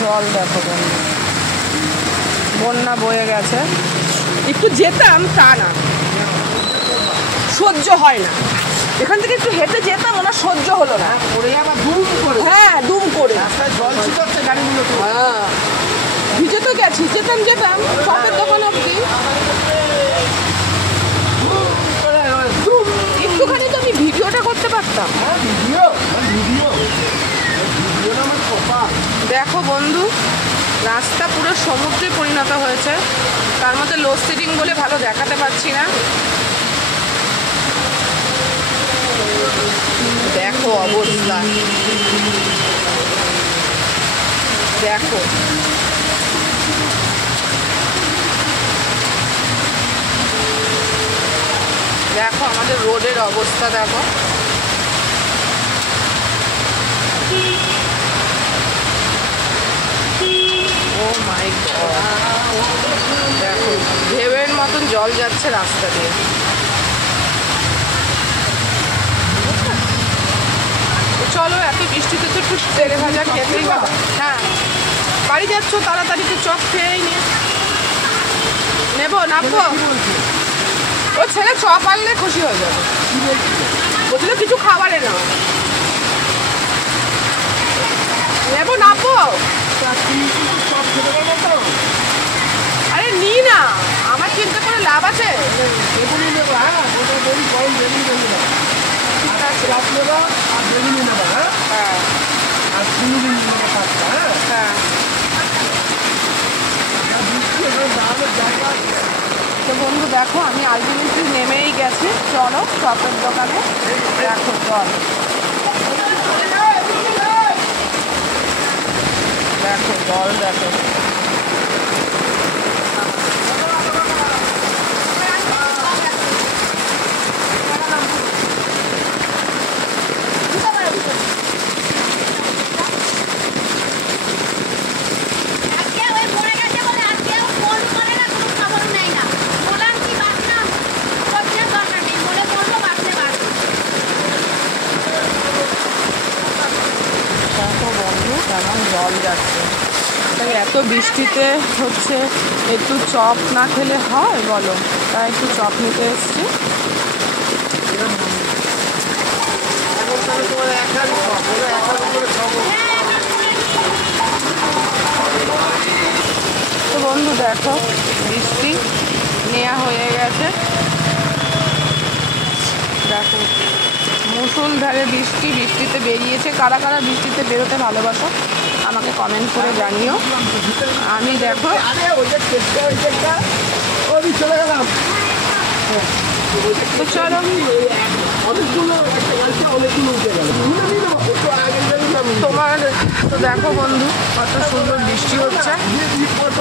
জল দেখো বন্ধু, বন্যা বয়ে গেছে। একটু যেতাম তা না, সহ্য হয় না। এখান থেকে একটু হেঁটে যেতাম, ওনার সহ্য হলো না। হ্যাঁ, দুম করে জল ছিটাচ্ছে গাড়িগুলো। হ্যাঁ, ভিজে তো গেছি, যেতাম চপের দোকান অব্দি। একটুখানি তো আমি ভিডিওটা করতে পারতাম। দেখো বন্ধু, রাস্তা পুরো সমুদ্রে পরিণত হয়েছে। তার মধ্যে লোডশেডিং বলে ভালো দেখাতে পারছি না। দেখো অবস্থা, দেখো দেখো আমাদের রোডের অবস্থা দেখো। ও মাই গড, দেখো ঢেউয়ের মতন জল যাচ্ছে রাস্তা দিয়ে। চলো, এত বৃষ্টিতে তো একটু তেলে ভাজা খেতেই হবে। হ্যাঁ, বাড়ি যাচ্ছ, তাড়াতাড়ি তো চপ খেয়েই নেবো, নামবো। ও ছেলে চপ আনলে খুশি হয়ে যাবে, বলছিল কিছু খাবারে না নেবো, নামবো। আরে নি না, আমার চিন্তা করে লাভ আছে। তো বন্ধু দেখো, আমি আলটিমেটলি নেমেই গেছি। চলো চপের দোকানে, দেখো জল, দেখো জল দেখো। কেমন জল যাচ্ছে। তাই এত বৃষ্টিতে হচ্ছে একটু চপ না খেলে হয় বলো? তাই একটু চপ নিতে এসছি। তো বন্ধু দেখো, বৃষ্টি নেওয়া হয়ে গেছে। দেখো মুষলধারে বৃষ্টি, বৃষ্টিতে বেরিয়েছে। কারা কারা বৃষ্টিতে বেরোতে ভালোবাসো আমাকে কমেন্ট করে জানিও। আমি দেখো তো চলো, তোমার তো দেখো বন্ধু কত সুন্দর বৃষ্টি হচ্ছে।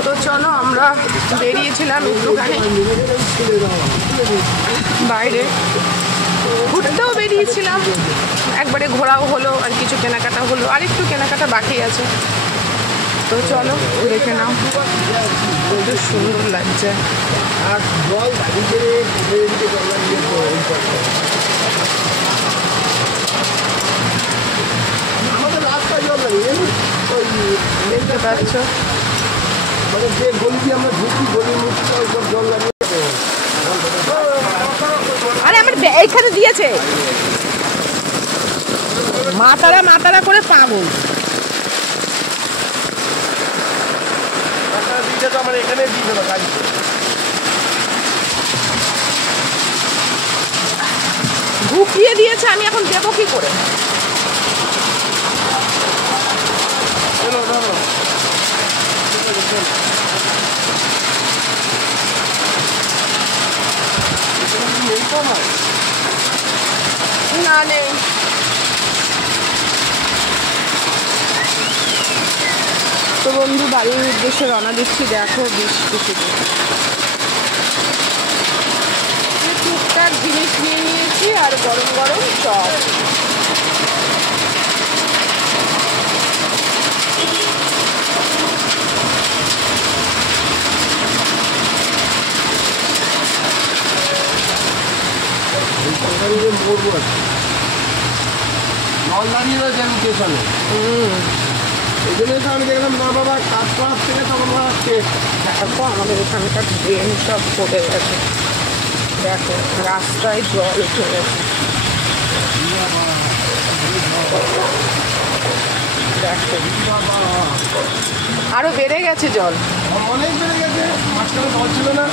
তো চলো, আমরা বেরিয়েছিলাম একটুখানি বাইরে, ঘুরতেও বেরিয়েছিলাম, একবারে ঘোরাও হলো, আর কিছু কেনাকাটা হলো, আর একটু কেনাকাটা বাকি আছে। তো চলো দেখে নাও, কত সুন্দর লাগছে। দেখতে পাচ্ছ আরে আমার এইখানে দিয়েছে, মাতারা করে পাগল। ঢুকিয়ে দিয়েছে, আমি এখন দেবো কি করে? না নেই। তো বন্ধু বাড়ির উদ্দেশ্যে রওনা দিচ্ছি। দেখো বৃষ্টি শুধু, টুকটাক জিনিস নিয়ে নিয়েছি আর গরম গরম চপ। জল দাঁড়িয়ে রয়েছে স্টেশনে। এই জন্যই তো আমি দেখলাম না বাবা কাজ করার থেকে তখন বাড়াচ্ছে। দেখো আমাদের এখানকার ড্রেন সব পড়ে গেছে, দেখো রাস্তায় জল উঠে গেছে, দেখো আরো বেড়ে গেছে জল, অনেক বেড়ে গেছে, মাঝখানে জল ছিল না।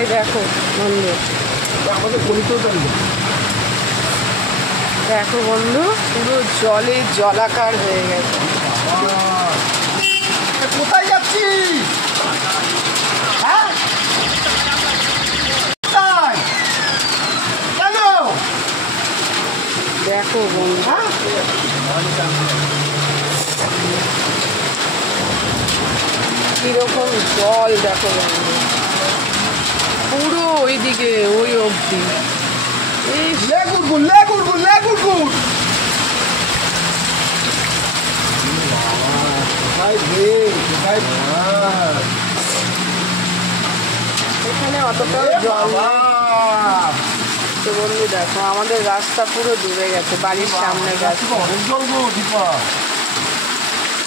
এই দেখো বন্ধু, আমাদের গলিতেও তাই। দেখো বন্ধু পুরো জলে জলাকার হয়ে গেছে। কোথায় যাচ্ছি? হ্যাঁ কোথায়? কেন? দেখো বন্ধু হ্যাঁ কিরকম জল, দেখো বন্ধু পুরো ওইদিকে ওই অবধি। এই লেগুড়গুড় লেগুড়গুড় লেগুড়গুড়। কোথায় রে? কোথায় মাছ? এখানে অতটাও এ জল বাবা! নেই। তো বন্ধু দেখো আমাদের রাস্তা পুরো ডুবে গেছে, বাড়ির সামনে রাস্তা। অনেক জল গো দীপা।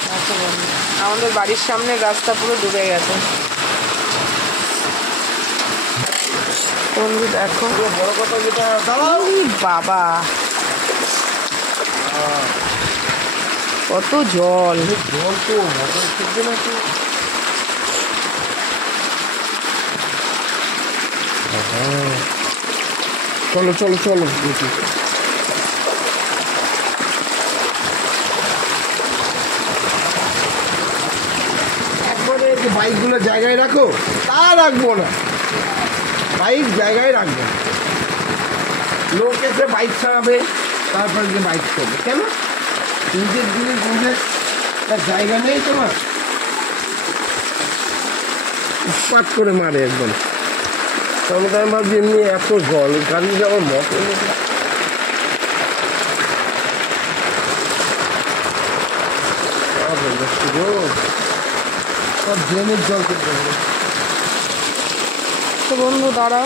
দেখো বন্ধু আমাদের বাড়ির সামনে রাস্তা পুরো ডুবে গেছে বন্ধু, দেখো বড় কথা যেটা দাঁড়াও। এই বাবা কত জল। জল তো মোটর খেতে না তো। চলো চলো চলো দেখি। একবারে যে বাইকগুলো জায়গায় রাখো তা রাখবো না, বাইক জায়গায় রাখবো না। লোক এসে বাইক চালাবে তারপর যে বাইক করবে কেন? নিজের জিনিস নিজের তার জায়গা নেই তোমার, উৎপাত করে মারে একদম। তবে তো আমি ভাবছি এমনি এত জল গাড়ি যাওয়ার মতো সব ড্রেনের জল করতে হবে। তো বন্ধু দাঁড়াও।